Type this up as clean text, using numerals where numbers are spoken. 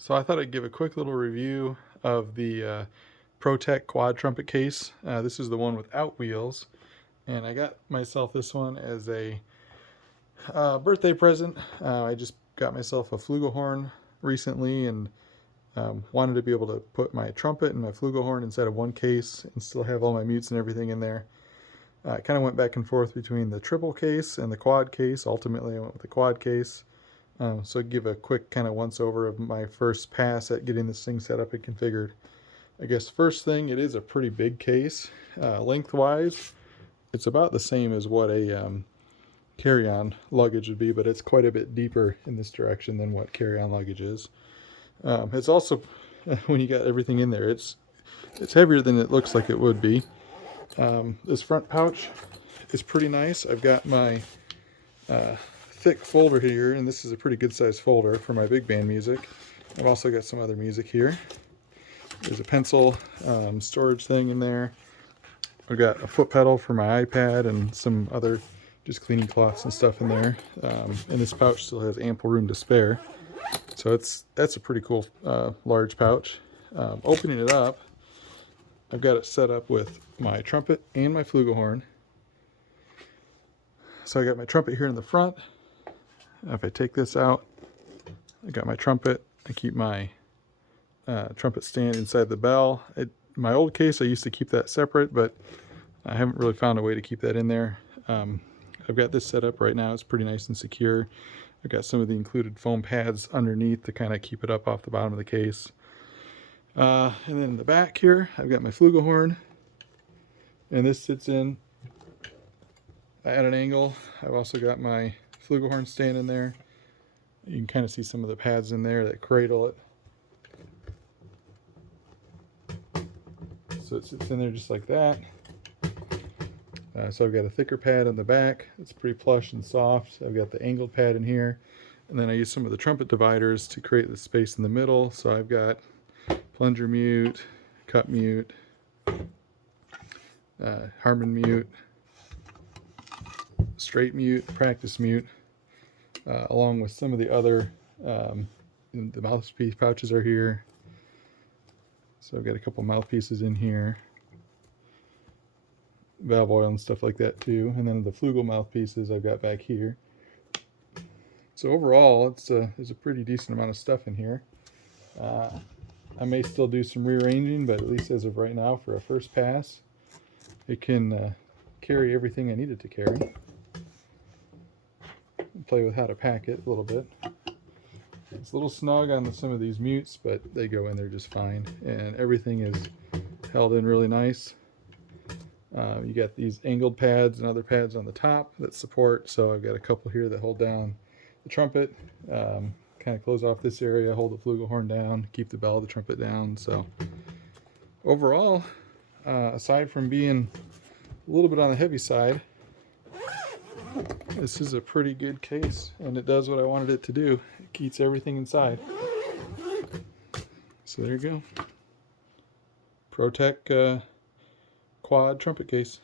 So I thought I'd give a quick little review of the Protec Quad trumpet case. This is the one without wheels, and I got myself this one as a birthday present. I just got myself a Flugelhorn recently, and wanted to be able to put my trumpet and my Flugelhorn inside of one case and still have all my mutes and everything in there. I kind of went back and forth between the triple case and the quad case. Ultimately, I went with the quad case. So give a quick kind of once over of my first pass at getting this thing set up and configured. I guess first thing, it is a pretty big case. Lengthwise, it's about the same as what a carry-on luggage would be, but it's quite a bit deeper in this direction than what carry-on luggage is. It's also, when you got everything in there, it's heavier than it looks like it would be. This front pouch is pretty nice. I've got my thick folder here, and this is a pretty good sized folder for my big band music. I've also got some other music here. There's a pencil storage thing in there. I've got a foot pedal for my iPad and some other just cleaning cloths and stuff in there. And this pouch still has ample room to spare. So that's a pretty cool large pouch. Opening it up, I've got it set up with my trumpet and my Flugelhorn. So I got my trumpet here in the front. If I take this out, I got my trumpet. I keep my trumpet stand inside the bell. My old case, I used to keep that separate, but I haven't really found a way to keep that in there. I've got this set up right now. It's pretty nice and secure. I've got some of the included foam pads underneath to kind of keep it up off the bottom of the case. And then in the back here, I've got my Flugelhorn, and this sits in at an angle. I've also got my Flugelhorn stand in there. You can kind of see some of the pads in there that cradle it. So it sits in there just like that. So I've got a thicker pad on the back. It's pretty plush and soft. I've got the angled pad in here. And then I use some of the trumpet dividers to create the space in the middle. So I've got plunger mute, cut mute, harmon mute, straight mute, practice mute, along with some of the other, the mouthpiece pouches are here. So I've got a couple mouthpieces in here, valve oil and stuff like that too. And then the Flugel mouthpieces I've got back here. So overall, there's a pretty decent amount of stuff in here. I may still do some rearranging, but at least as of right now, for a first pass, it can carry everything I need it to carry. Play with how to pack it a little bit. It's a little snug on some of these mutes, but they go in there just fine, and everything is held in really nice. You got these angled pads and other pads on the top that support, so I've got a couple here that hold down the trumpet, kind of close off this area, hold the Flugelhorn down, keep the bell of the trumpet down. So overall, aside from being a little bit on the heavy side, this is a pretty good case, and it does what I wanted it to do. It keeps everything inside. So there you go. Protec Quad trumpet case.